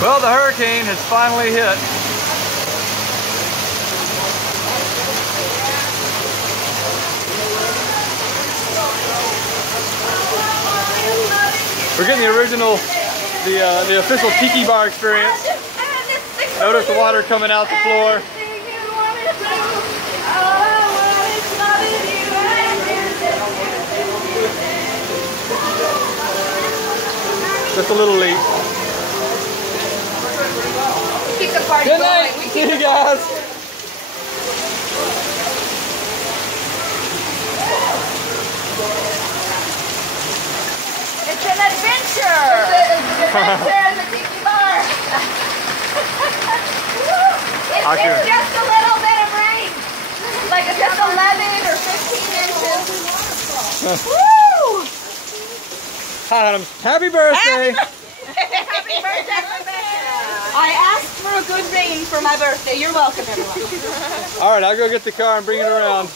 Well, the hurricane has finally hit. We're getting the original, the official Tiki Bar experience. Notice the water coming out the floor. Just a little leak. Keep the party Good night. going. See you guys. It's an adventure. It's an adventure in the Tiki Bar. It's just a little bit of rain. Like it's just 11 or 15 inches. Woo! Hi, Adam. Happy birthday. Happy birthday, Rebecca. I asked for a good rain for my birthday. You're welcome, everyone. All right, I'll go get the car and bring it around.